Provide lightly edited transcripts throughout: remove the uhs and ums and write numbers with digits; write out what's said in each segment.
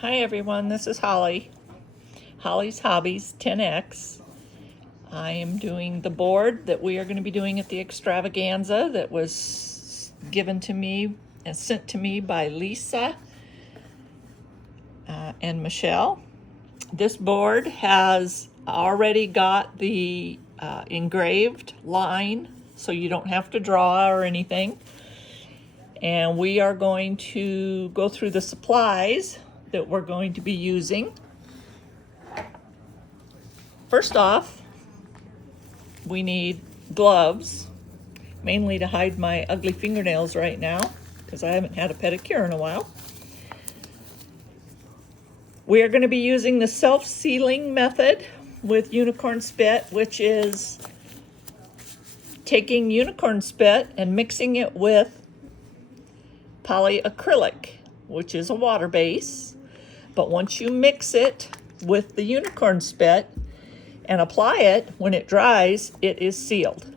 Hi everyone, this is Holly. Holly's Hobbies 10X. I am doing the board that we are going to be doing at the extravaganza that was given to me and sent to me by Lisa and Michelle. This board has already got the engraved line, so you don't have to draw or anything. And we are going to go through the supplies that we're going to be using. First off, we need gloves, mainly to hide my ugly fingernails right now, because I haven't had a pedicure in a while. We are going to be using the self-sealing method with unicorn spit, which is taking unicorn spit and mixing it with polyacrylic, which is a water base. But once you mix it with the unicorn spit and apply it, when it dries, it is sealed.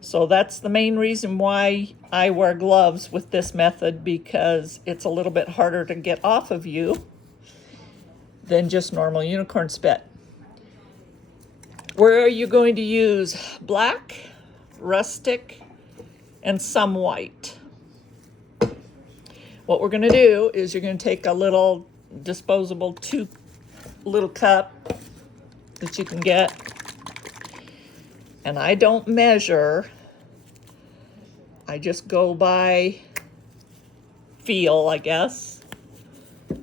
So that's the main reason why I wear gloves with this method, because it's a little bit harder to get off of you than just normal unicorn spit. Where are you going to use black, rustic, and some white? What we're going to do is you're going to take a little disposable little cup that you can get, and I don't measure, I just go by feel, I guess. And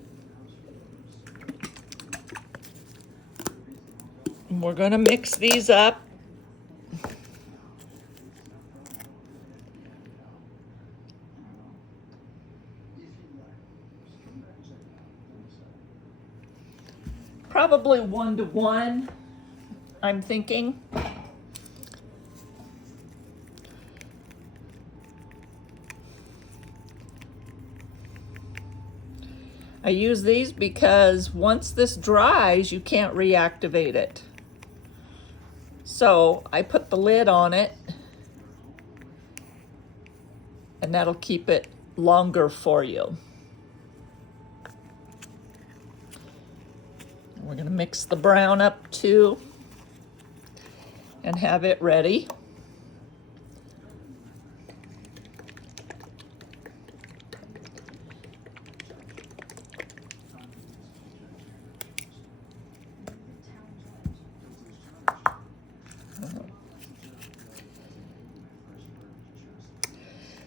we're going to mix these up. Probably 1 to 1, I'm thinking. I use these because once this dries, you can't reactivate it. So I put the lid on it, and that'll keep it longer for you. We're going to mix the brown up too and have it ready.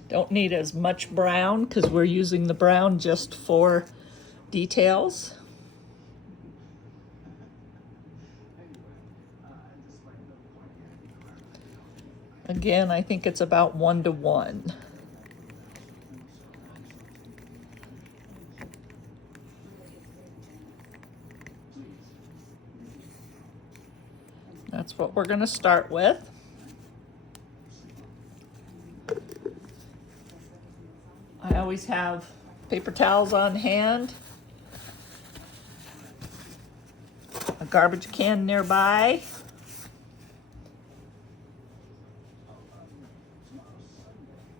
Don't need as much brown because we're using the brown just for details. Again, I think it's about 1 to 1. That's what we're going to start with. I always have paper towels on hand, a garbage can nearby.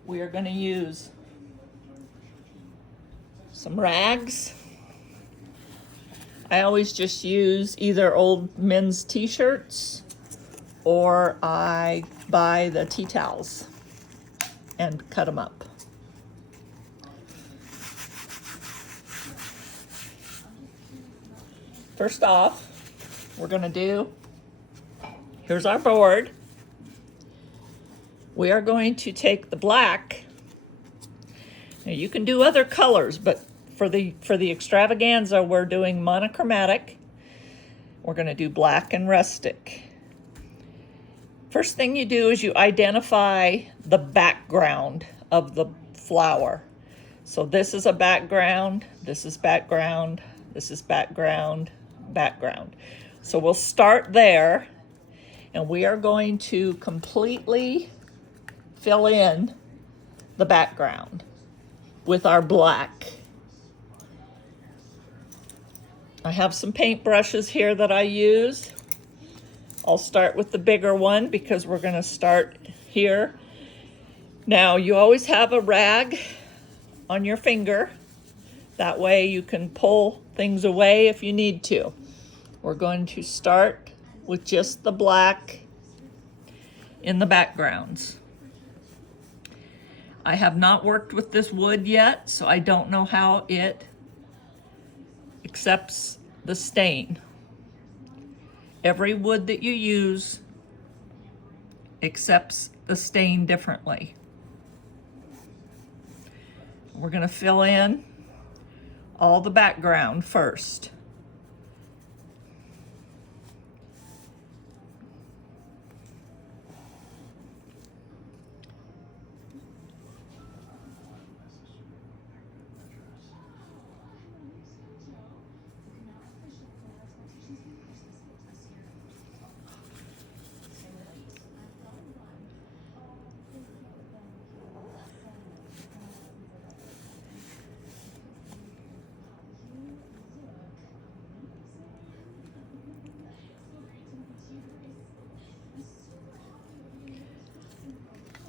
We are going to use some rags. I always just use either old men's t-shirts or I buy the tea towels and cut them up. First off, we're going to do, here's our board. We are going to take the black. Now you can do other colors, but for the extravaganza, we're doing monochromatic. We're going to do black and rustic. First thing you do is you identify the background of the flower. So this is a background, this is background, this is background, background. So we'll start there, and we are going to completely fill in the background with our black. I have some paint brushes here that I use. I'll start with the bigger one because we're going to start here. Now, you always have a rag on your finger That way you can pull things away if you need to. We're going to start with just the black in the backgrounds. I have not worked with this wood yet, so I don't know how it accepts the stain. Every wood that you use accepts the stain differently. We're going to fill in all the background first.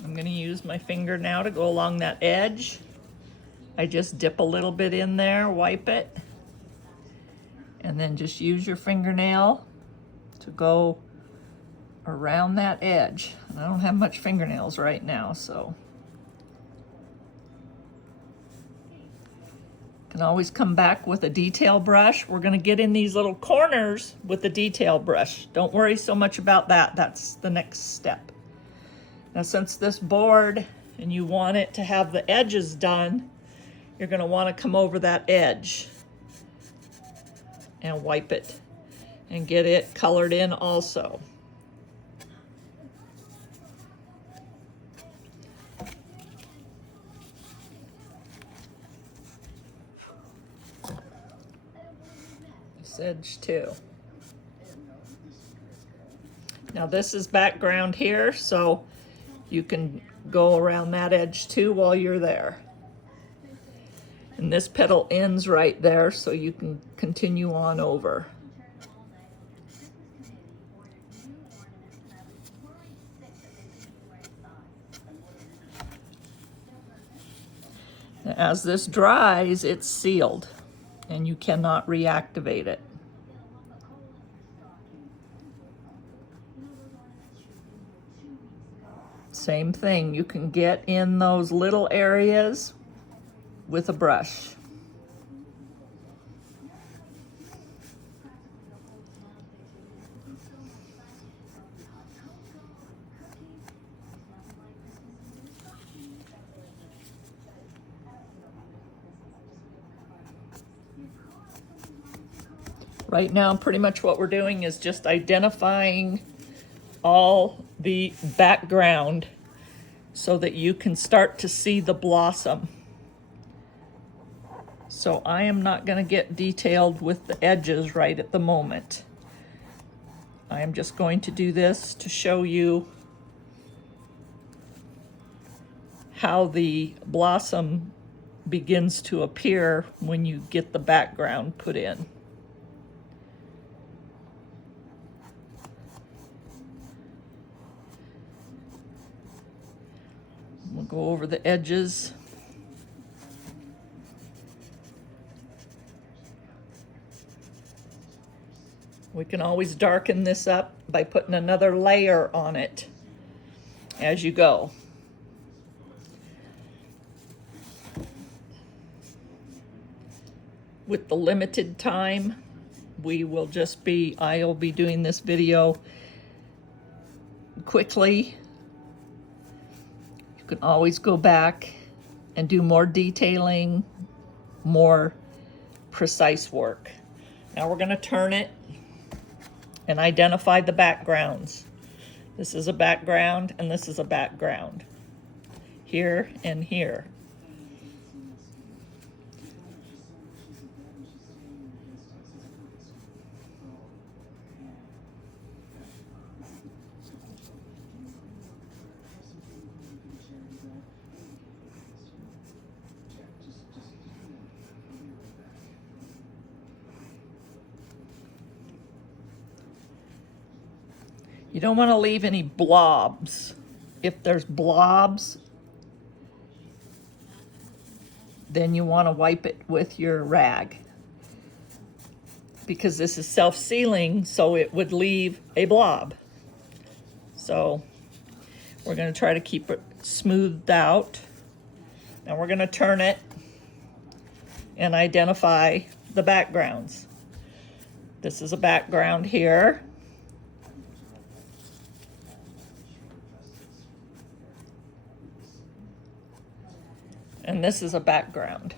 I'm going to use my finger now to go along that edge. I just dip a little bit in there, wipe it, and then just use your fingernail to go around that edge. And I don't have much fingernails right now, so can always come back with a detail brush. We're going to get in these little corners with the detail brush. Don't worry so much about that. That's the next step. Now, since this board and you want it to have the edges done, you're going to want to come over that edge and wipe it and get it colored in also. This edge too. Now this is background here, so you can go around that edge too while you're there. And this petal ends right there, so you can continue on over. As this dries, it's sealed, and you cannot reactivate it. Same thing, you can get in those little areas with a brush. Right now, pretty much what we're doing is just identifying all the background so that you can start to see the blossom. So I am not going to get detailed with the edges right at the moment. I am just going to do this to show you how the blossom begins to appear when you get the background put in. We'll go over the edges. We can always darken this up by putting another layer on it as you go. With the limited time, I'll be doing this video quickly. You can always go back and do more detailing, more precise work. Now we're going to turn it and identify the backgrounds. This is a background and this is a background. Here and here. You don't want to leave any blobs. If there's blobs, then you want to wipe it with your rag, because this is self-sealing, so it would leave a blob. So we're going to try to keep it smoothed out. And we're going to turn it and identify the backgrounds. This is a background here. And this is a background.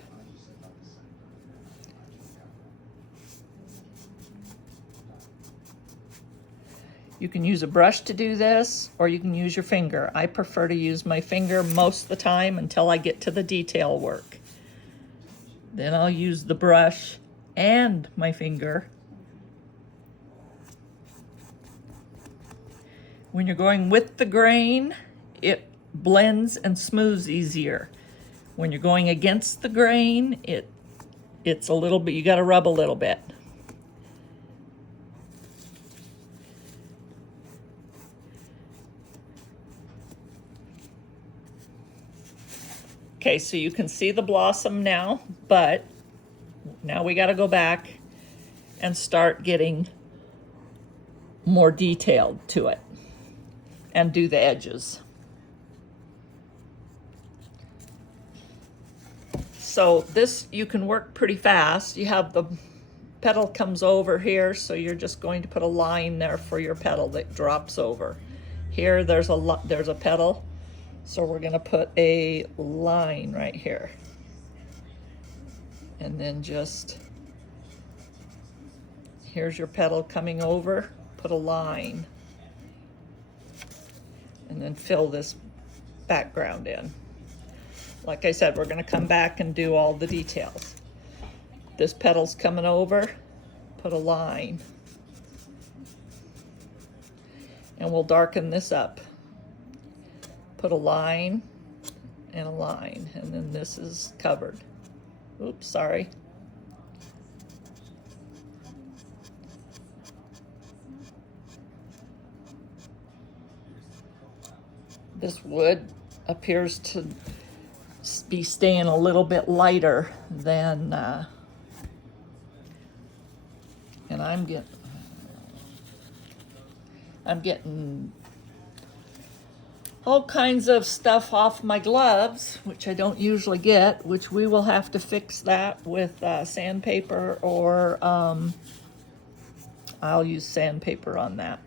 You can use a brush to do this, or you can use your finger. I prefer to use my finger most of the time until I get to the detail work. Then I'll use the brush and my finger. When you're going with the grain, it blends and smooths easier. When you're going against the grain, it's a little bit, you got to rub a little bit. Okay, so you can see the blossom now, but now we got to go back and start getting more detailed to it and do the edges. So this, you can work pretty fast. You have the petal comes over here, so you're just going to put a line there for your petal that drops over. Here there's a petal. So we're going to put a line right here. And then just, here's your petal coming over, put a line. And then fill this background in. Like I said, we're going to come back and do all the details. This petal's coming over, put a line. And we'll darken this up. Put a line and a line, and then this is covered. Oops, sorry. This wood appears to be staying a little bit lighter than, and I'm getting all kinds of stuff off my gloves, which I don't usually get, which we will have to fix that with sandpaper, or I'll use sandpaper on that.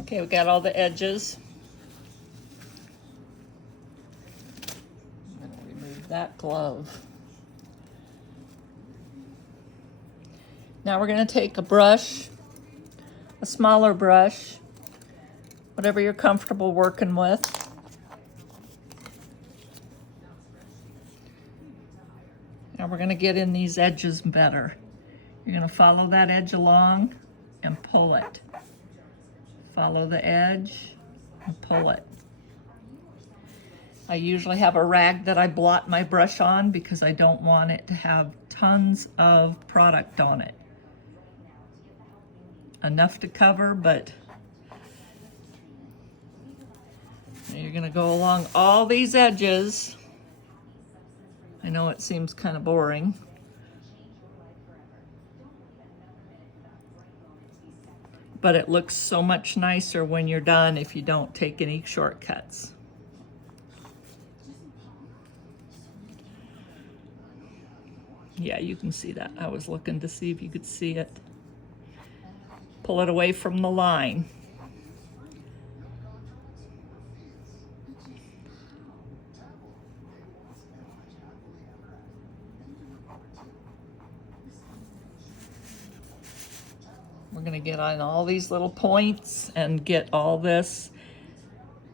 Okay, we got all the edges. I'm going to remove that glove. Now we're going to take a brush, a smaller brush, whatever you're comfortable working with. And we're going to get in these edges better. You're going to follow that edge along and pull it. Follow the edge and pull it. I usually have a rag that I blot my brush on because I don't want it to have tons of product on it. Enough to cover, but you're going to go along all these edges. I know it seems kind of boring. But it looks so much nicer when you're done if you don't take any shortcuts. Yeah, you can see that. I was looking to see if you could see it. Pull it away from the line. We're gonna get on all these little points and get all this.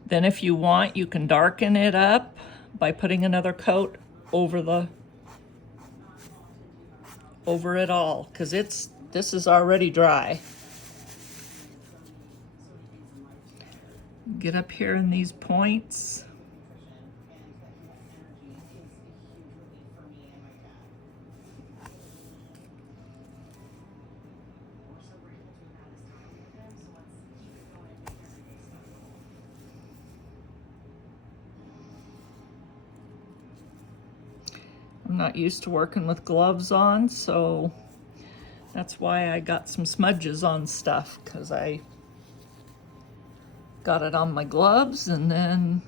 Then if you want, you can darken it up by putting another coat over it all, because this is already dry. Get up here in these points. I'm not used to working with gloves on, so that's why I got some smudges on stuff, because I got it on my gloves and then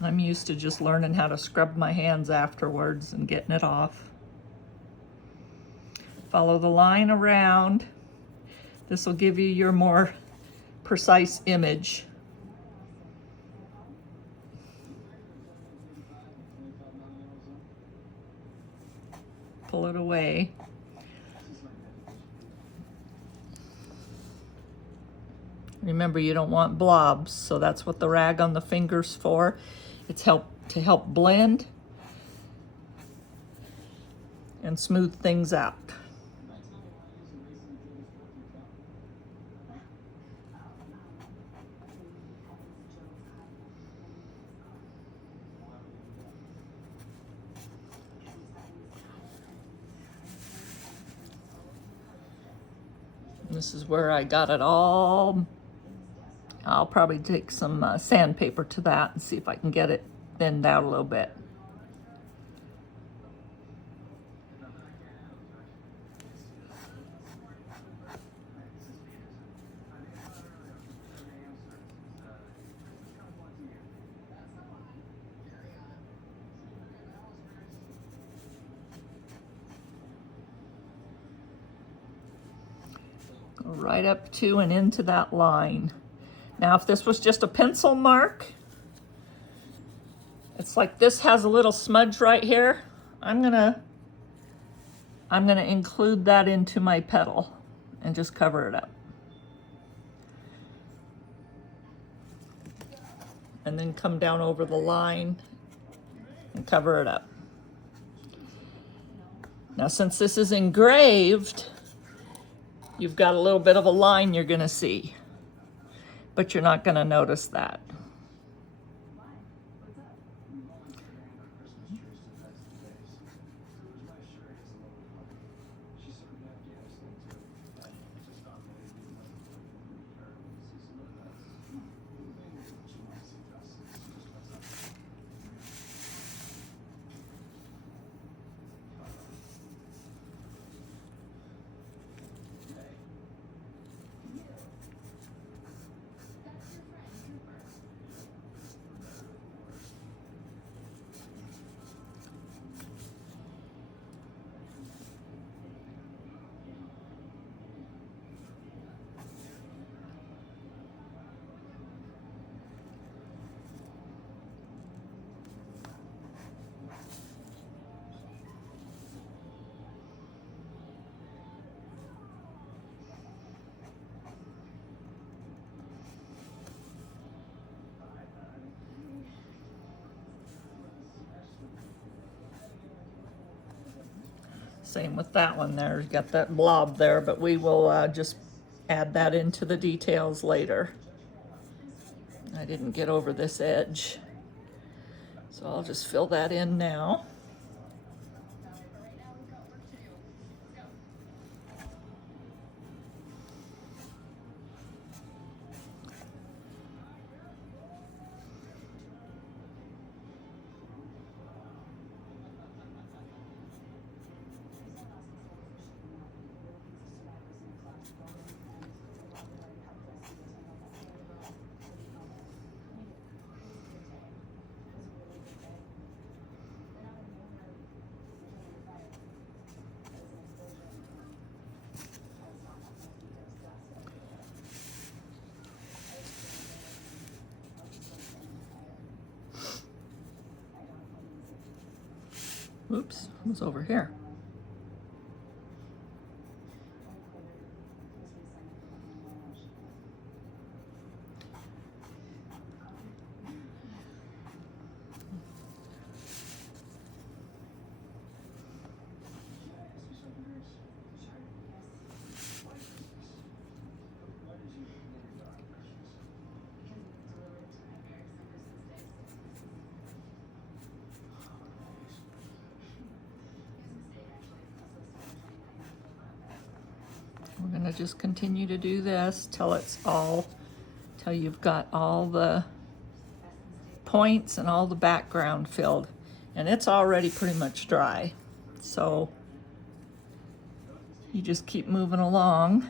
I'm used to just learning how to scrub my hands afterwards and getting it off. Follow the line around. This will give you your more precise image. Pull it away. Remember, you don't want blobs, so that's what the rag on the finger's for. It's to help blend and smooth things out. This is where I got it all. I'll probably take some sandpaper to that and see if I can get it thinned out a little bit. Go right up to and into that line. Now, if this was just a pencil mark, it's like this has a little smudge right here. I'm gonna include that into my petal and just cover it up. And then come down over the line and cover it up. Now, since this is engraved, you've got a little bit of a line you're gonna see, but you're not gonna notice that. Same with that one there. You got that blob there, but we will just add that into the details later. I didn't get over this edge, so I'll just fill that in now. Oops, it was over here. to just continue to do this till till you've got all the points and all the background filled. And it's already pretty much dry. So you just keep moving along.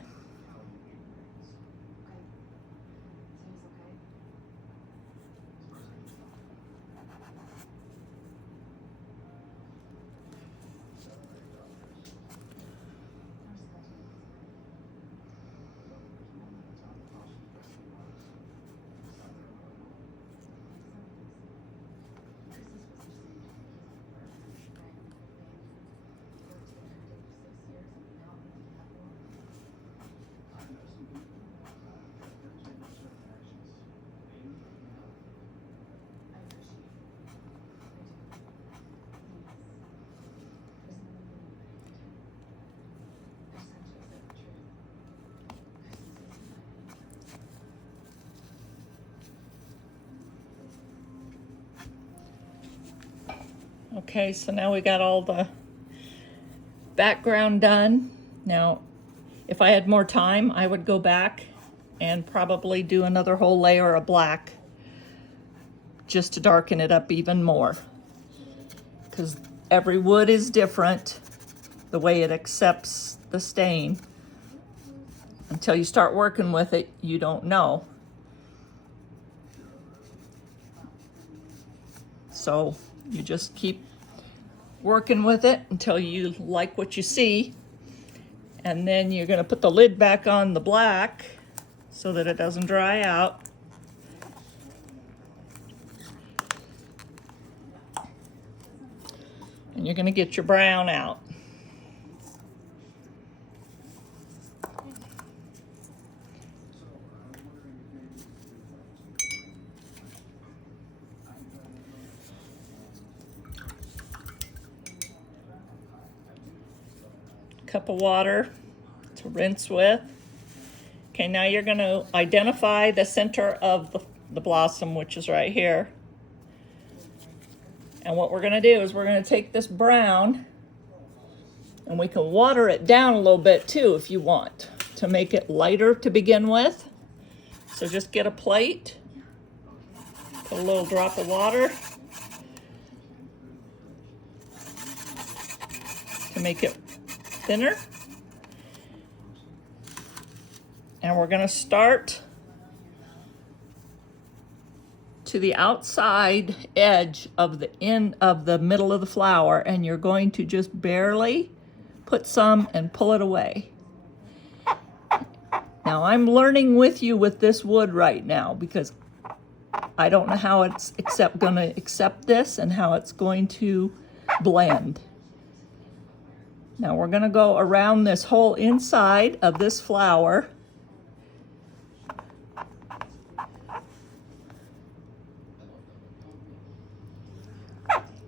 Okay, so now we got all the background done. Now, if I had more time, I would go back and probably do another whole layer of black just to darken it up even more. Because every wood is different, the way it accepts the stain. Until you start working with it, you don't know. So you just keep working with it until you like what you see. And then you're going to put the lid back on the black so that it doesn't dry out. And you're going to get your brown out. Cup of water to rinse with. Okay, now you're going to identify the center of the blossom, which is right here. And what we're going to do is we're going to take this brown, and we can water it down a little bit too if you want, to make it lighter to begin with. So just get a plate, put a little drop of water to make it thinner. And we're going to start to the outside edge of the end of the middle of the flower, and you're going to just barely put some and pull it away. Now I'm learning with you with this wood right now because I don't know how it's going to accept this and how it's going to blend. Now we're going to go around this whole inside of this flower.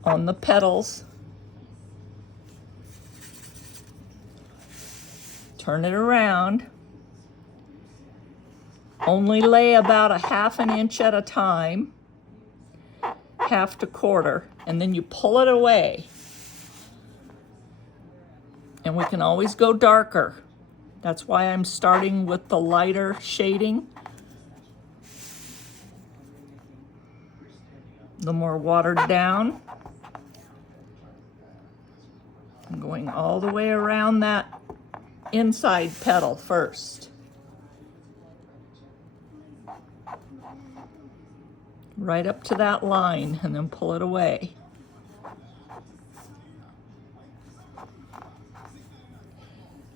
On the petals. Turn it around. Only lay about a ½ an inch at a time, half to quarter, and then you pull it away. And we can always go darker. That's why I'm starting with the lighter shading. The more watered down. I'm going all the way around that inside petal first. Right up to that line, and then pull it away.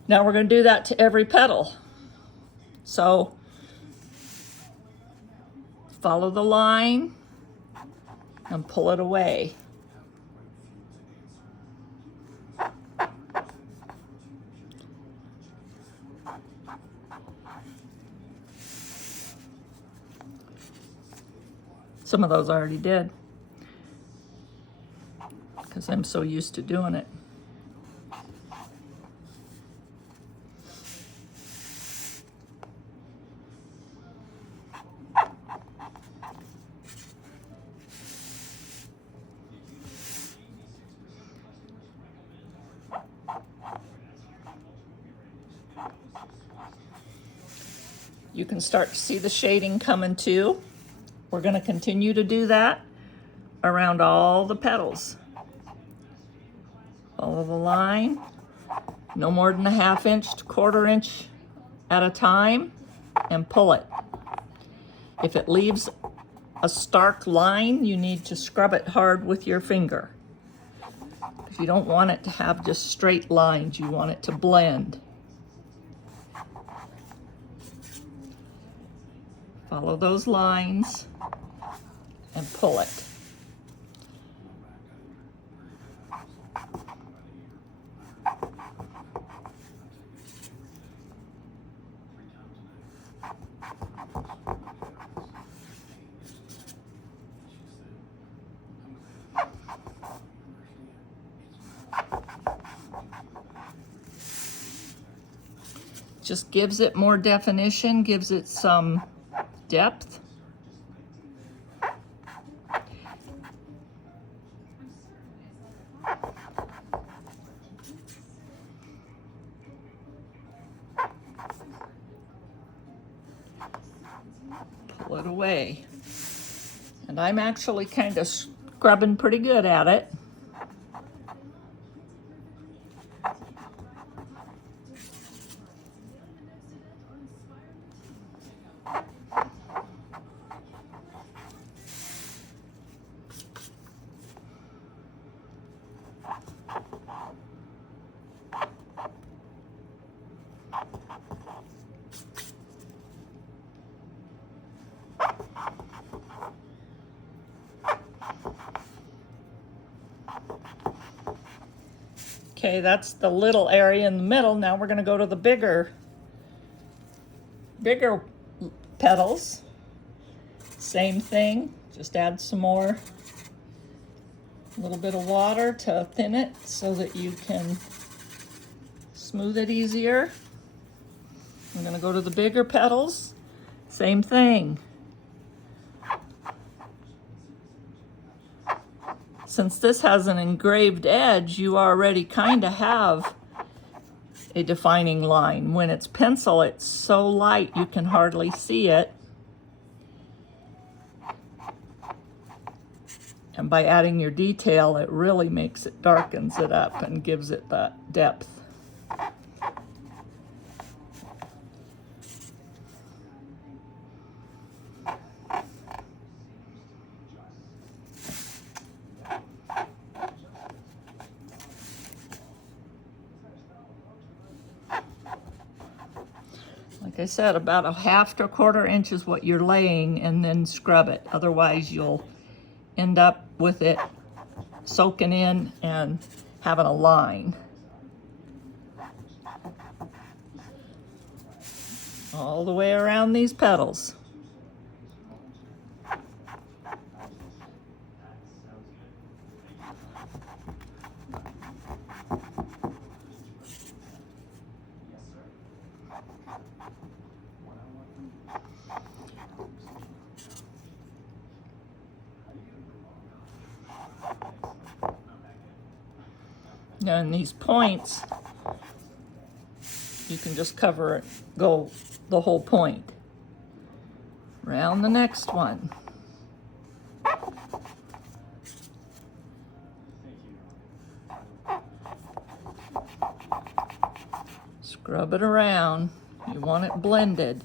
Now we're going to do that to every petal. So follow the line and pull it away. Some of those I already did because I'm so used to doing it. You can start to see the shading coming too. We're going to continue to do that around all the petals. Follow the line, no more than a 1/2 inch to 1/4 inch at a time, and pull it. If it leaves a stark line, you need to scrub it hard with your finger. Because you don't want it to have just straight lines, you want it to blend. Follow those lines and pull it. Just gives it more definition, gives it some depth. Pull it away. And I'm actually kind of scrubbing pretty good at it. Okay, that's the little area in the middle. Now we're going to go to the bigger petals. Same thing, just add some more, a little bit of water to thin it so that you can smooth it easier. I'm going to go to the bigger petals. Same thing. Since this has an engraved edge, you already kind of have a defining line. When it's pencil, it's so light you can hardly see it. And by adding your detail, it really makes it, darkens it up and gives it that depth. Like I said, about a 1/2 to 1/4 inch is what you're laying, and then scrub it. Otherwise, you'll end up with it soaking in and having a line. All the way around these petals. Now in these points, you can just cover it, go the whole point. Round the next one. Scrub it around. You want it blended.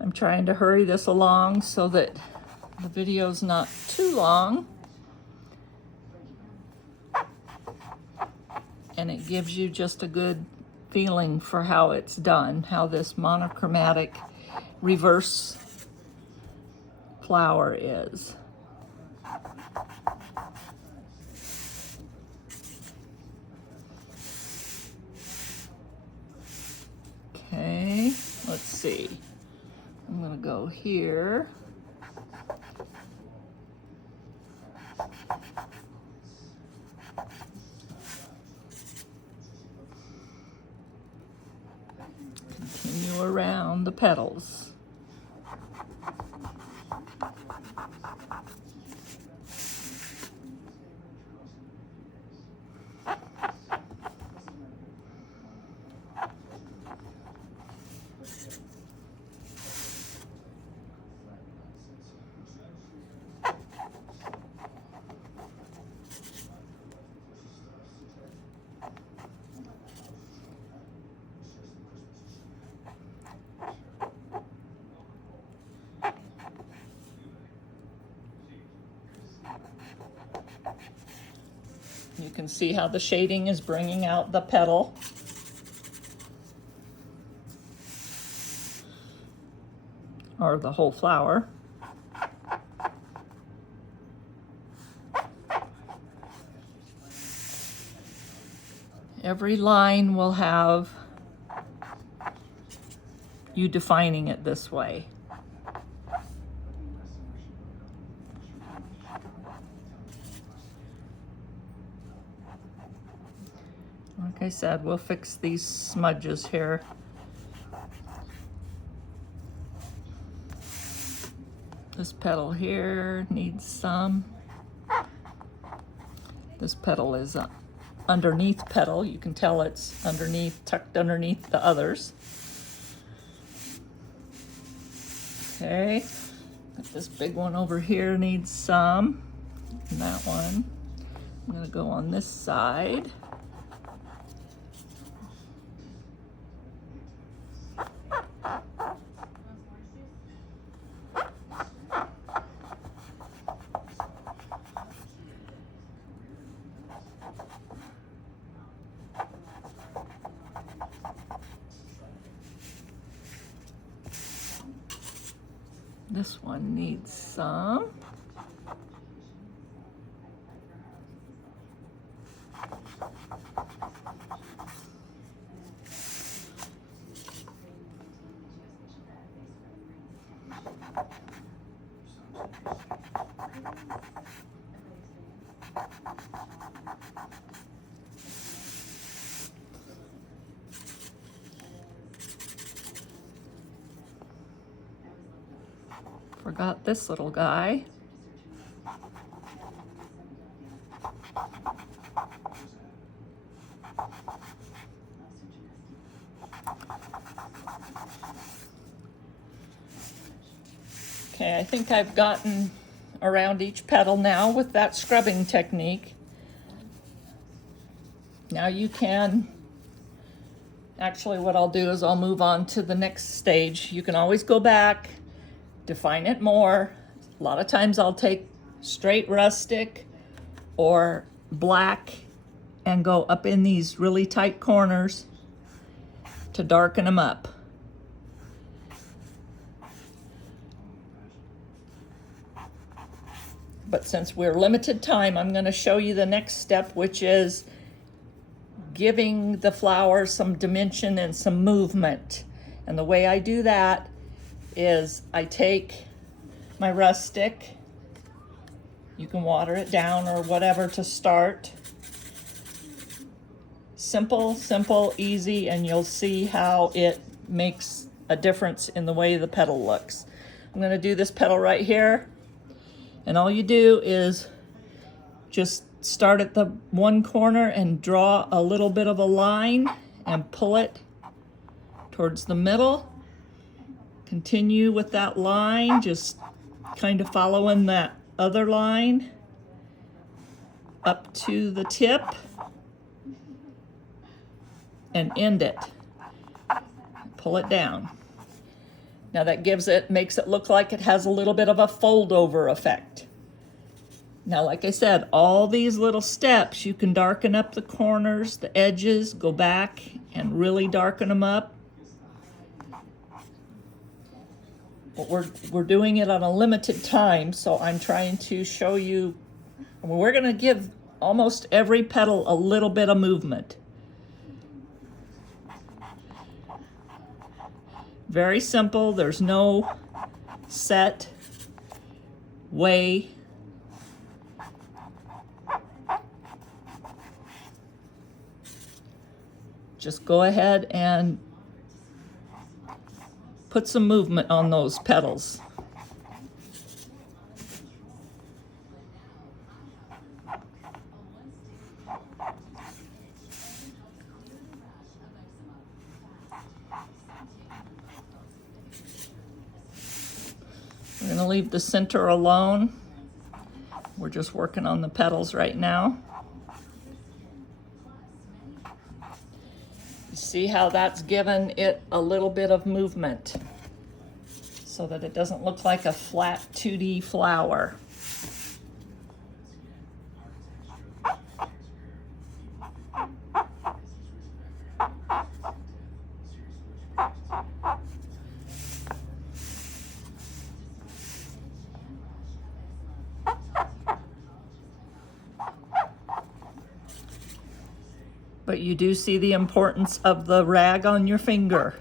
I'm trying to hurry this along so that the video's not too long. that gives you just a good feeling for how it's done, how this monochromatic reverse flower is. Okay, let's see. I'm gonna go here. Continue around the petals. You can see how the shading is bringing out the petal. Or the whole flower. Every line will have you defining it this way. Like I said, we'll fix these smudges here. This petal here needs some. This petal is underneath petal. You can tell it's underneath, tucked underneath the others. Okay, this big one over here needs some. And that one. I'm gonna go on this side. This one needs some. Forgot this little guy. Okay, I think I've gotten around each petal now with that scrubbing technique. Now you can, actually what I'll do is I'll move on to the next stage. You can always go back, define it more. A lot of times I'll take straight rustic or black and go up in these really tight corners to darken them up. But since we're limited time, I'm going to show you the next step, which is giving the flower some dimension and some movement. And the way I do that is I take my rustic, you can water it down or whatever to start. Simple, simple, easy, and you'll see how it makes a difference in the way the petal looks. I'm going to do this petal right here, and all you do is just start at the one corner and draw a little bit of a line and pull it towards the middle. Continue with that line, just kind of following that other line up to the tip and end it. Pull it down. Now that makes it look like it has a little bit of a fold over effect. Now, like I said, all these little steps, you can darken up the corners, the edges, go back and really darken them up. But we're doing it on a limited time, so I'm trying to show you. We're going to give almost every petal a little bit of movement. Very simple. There's no set way. Just go ahead and put some movement on those petals. We're going to leave the center alone. We're just working on the petals right now. You see how that's given it a little bit of movement so that it doesn't look like a flat 2D flower. But you do see the importance of the rag on your finger.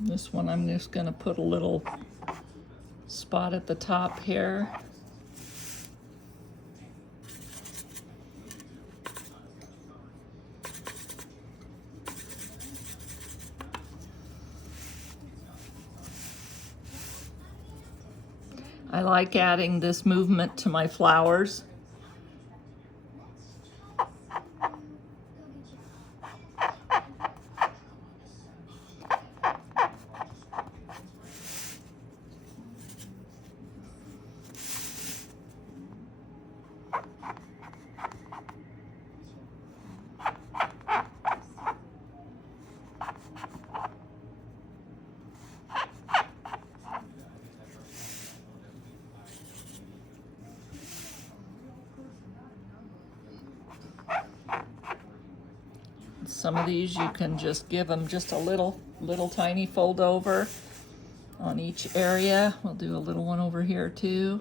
This one I'm just going to put a little spot at the top here. I like adding this movement to my flowers. Some of these you can just give them just a little tiny fold over on each area. We'll do a little one over here too.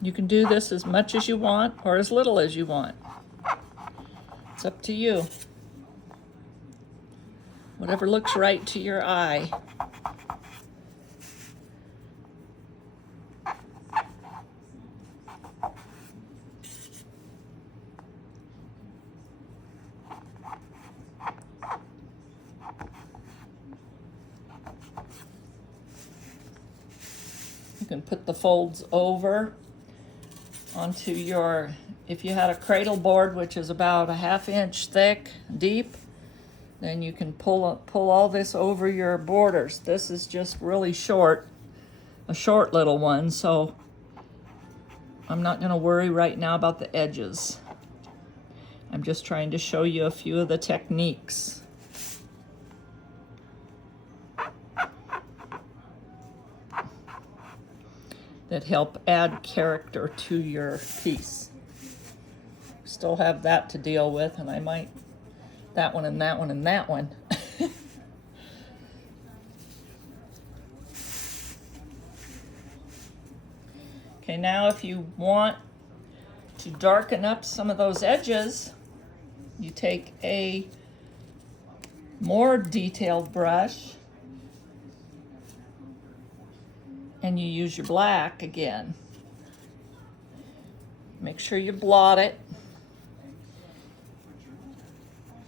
You can do this as much as you want or as little as you want. It's up to you. Whatever looks right to your eye. You can put the folds over onto your, if you had a cradle board, which is about a 1/2 inch thick, deep, then you can pull all this over your borders. This is just really short, a short little one, so I'm not going to worry right now about the edges. I'm just trying to show you a few of the techniques. That help add character to your piece. Still have that to deal with, and I might, that one and that one and that one. Okay, now if you want to darken up some of those edges, you take a more detailed brush and you use your black again. Make sure you blot it.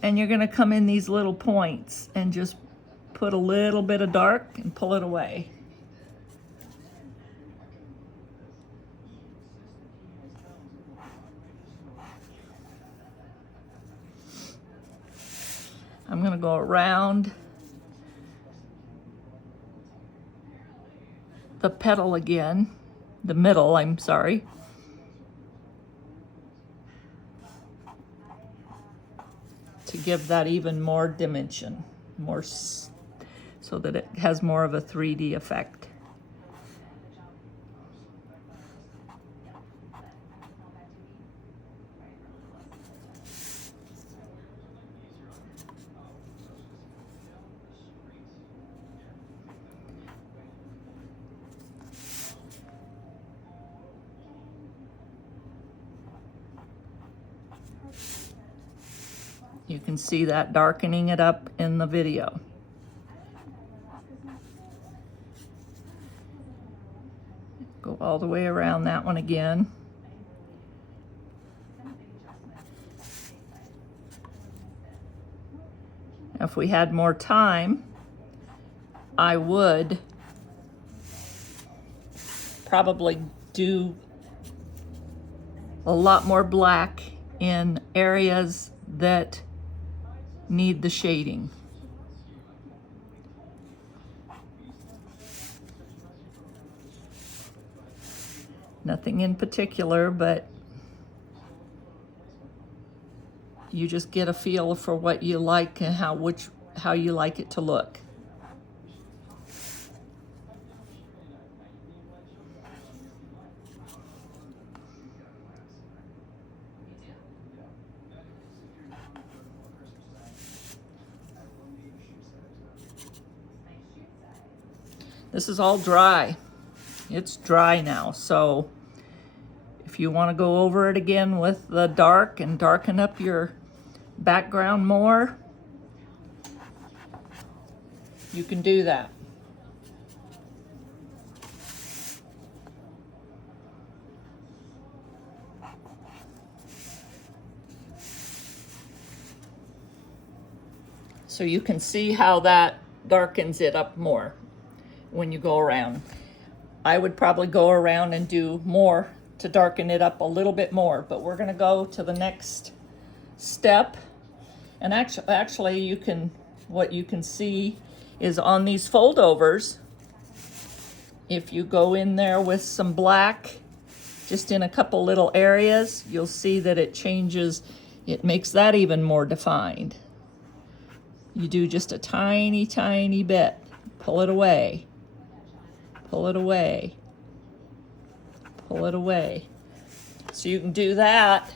And you're gonna come in these little points and just put a little bit of dark and pull it away. I'm gonna go around the petal again, the middle, I'm sorry. To give that even more dimension, more so that it has more of a 3D effect. You can see that darkening it up in the video. Go all the way around that one again. If we had more time, I would probably do a lot more black in areas that need the shading. Nothing in particular, but you just get a feel for what you like and how you like it to look. This is all dry. It's dry now, so if you want to go over it again with the dark and darken up your background more, you can do that. So you can see how that darkens it up more when you go around. I would probably go around and do more to darken it up a little bit more, but we're gonna go to the next step. And actually you can, what you can see is on these foldovers, if you go in there with some black, just in a couple little areas, you'll see that it changes, it makes that even more defined. You do just a tiny, tiny bit, pull it away. Pull it away, pull it away. So you can do that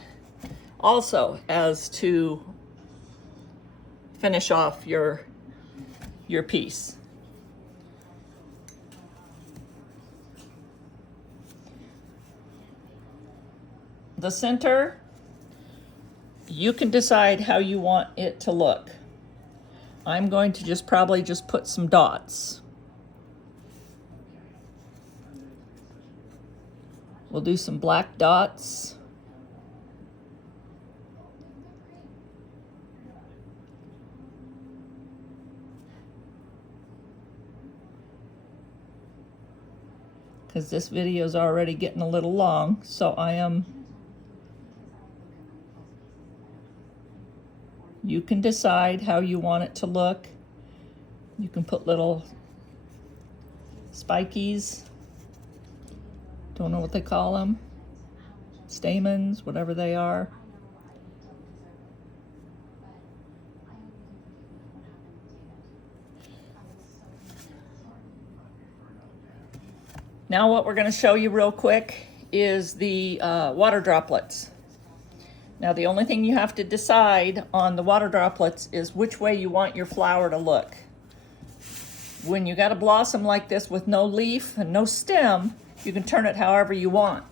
also as to finish off your piece. The center, you can decide how you want it to look. I'm going to probably just put some dots. We'll do some black dots. Because this video is already getting a little long, so you can decide how you want it to look. You can put little spikies. Don't know what they call them. Stamens, whatever they are. Now what we're going to show you real quick is the water droplets. Now the only thing you have to decide on the water droplets is which way you want your flower to look. When you got a blossom like this with no leaf and no stem, you can turn it however you want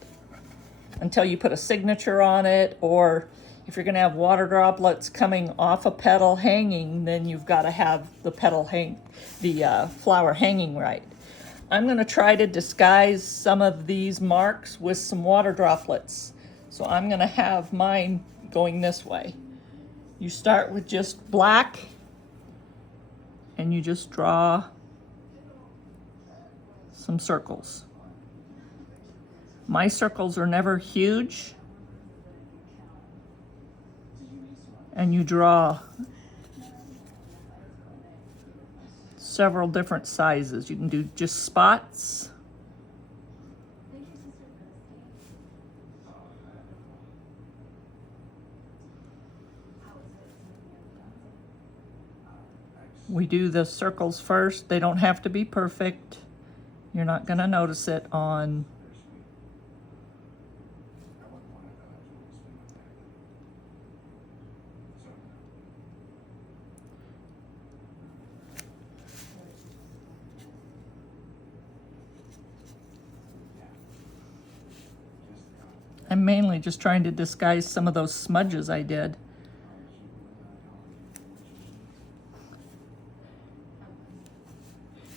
until you put a signature on it, or if you're going to have water droplets coming off a petal hanging, then you've got to have the flower hanging right. I'm going to try to disguise some of these marks with some water droplets. So I'm going to have mine going this way. You start with just black and you just draw some circles. My circles are never huge, and you draw several different sizes. You can do just spots. We do the circles first. They don't have to be perfect. You're not going to notice it on I'm mainly just trying to disguise some of those smudges I did.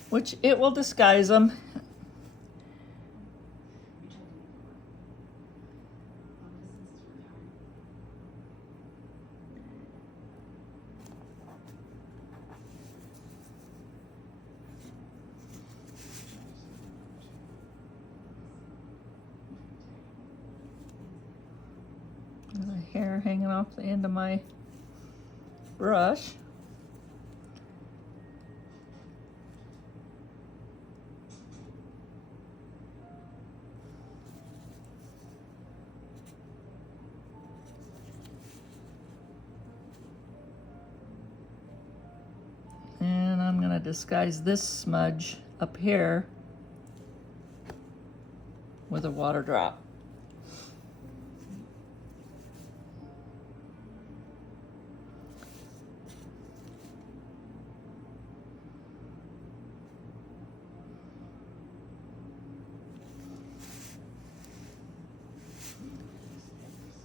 Which it will disguise them. The hair hanging off the end of my brush. And I'm going to disguise this smudge up here with a water drop.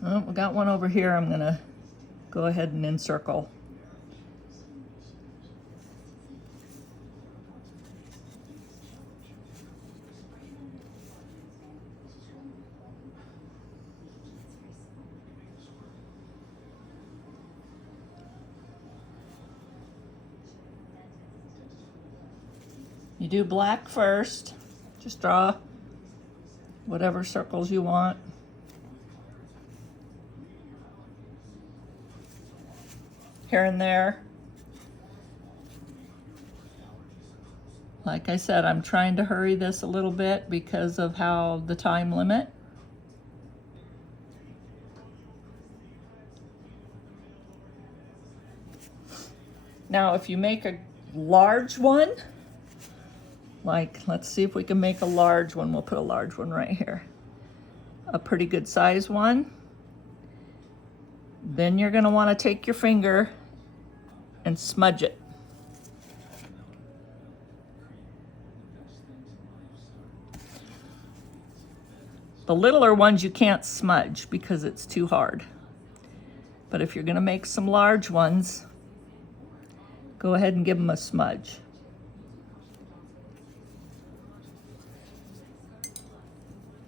Oh, we got one over here. I'm going to go ahead and encircle. You do black first. Just draw whatever circles you want. Here and there. Like I said, I'm trying to hurry this a little bit because of how the time limit. Now, if you make a large one, like, let's see if we can make a large one. We'll put a large one right here. A pretty good size one. Then you're going to want to take your finger and smudge it. The littler ones you can't smudge because it's too hard. But if you're going to make some large ones, go ahead and give them a smudge.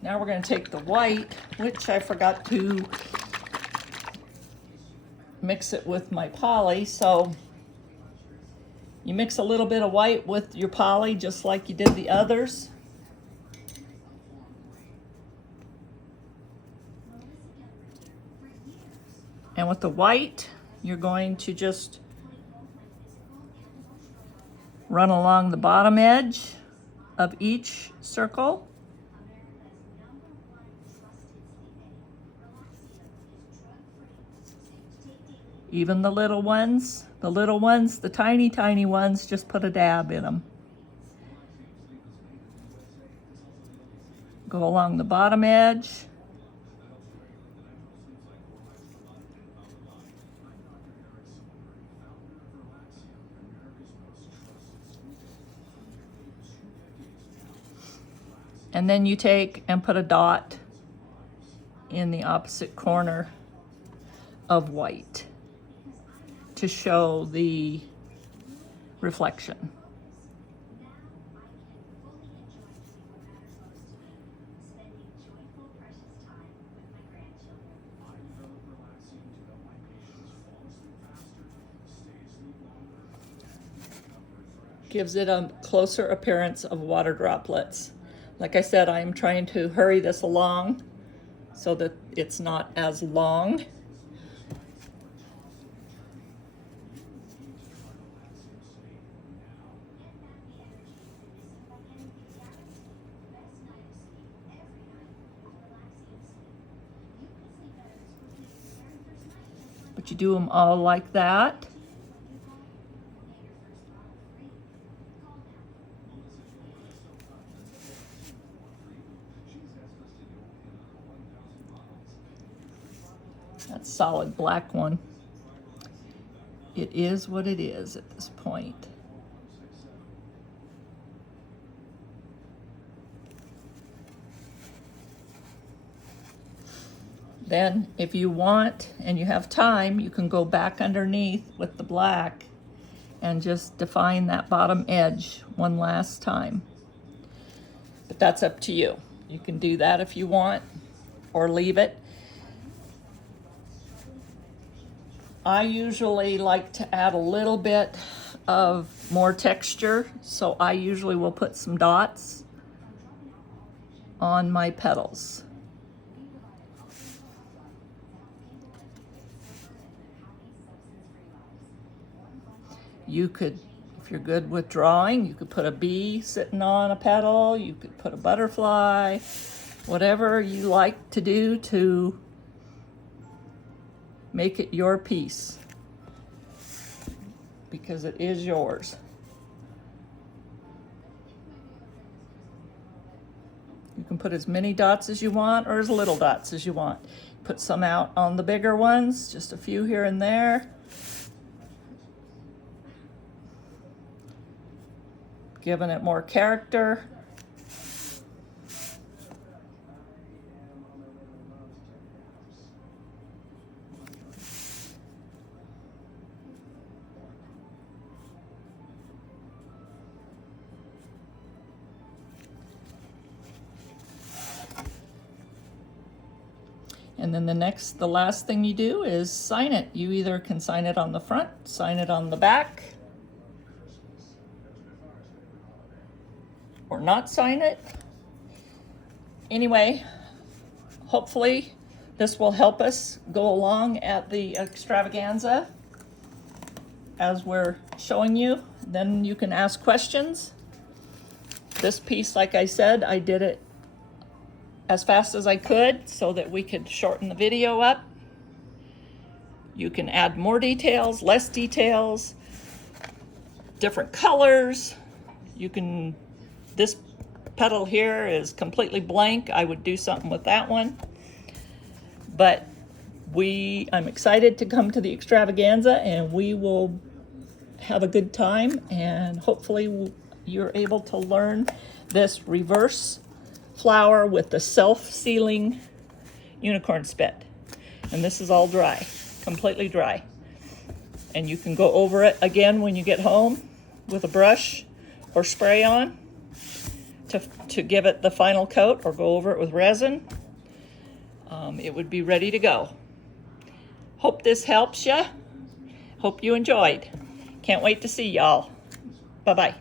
Now we're going to take the white, which I forgot to mix it with my poly. So you mix a little bit of white with your poly just like you did the others. And with the white, you're going to just run along the bottom edge of each circle. Even the little ones, the tiny, tiny ones, just put a dab in them. Go along the bottom edge. And then you take and put a dot in the opposite corner of white to show the reflection. Gives it a closer appearance of water droplets. Like I said, I'm trying to hurry this along so that it's not as long. But you do them all like that. That solid black one. It is what it is at this point. Then, if you want and you have time, you can go back underneath with the black and just define that bottom edge one last time. But that's up to you. You can do that if you want, or leave it. I usually like to add a little bit of more texture, so I usually will put some dots on my petals. You could, if you're good with drawing, you could put a bee sitting on a petal, you could put a butterfly, whatever you like to do to make it your piece, because it is yours. You can put as many dots as you want or as little dots as you want. Put some out on the bigger ones, just a few here and there. Giving it more character. And then the last thing you do is sign it. You either can sign it on the front, sign it on the back, or not sign it. Anyway, hopefully this will help us go along at the extravaganza as we're showing you. Then you can ask questions. This piece, like I said, I did it as fast as I could so that we could shorten the video up. You can add more details, less details, different colors. You can, this petal here is completely blank. I would do something with that one. But I'm excited to come to the extravaganza, and we will have a good time, and hopefully you're able to learn this reverse flower with the self-sealing unicorn spit. And this is all dry, completely dry. And you can go over it again when you get home with a brush or spray on to give it the final coat, or go over it with resin. It would be ready to go. Hope this helps you. Hope you enjoyed. Can't wait to see y'all. Bye-bye.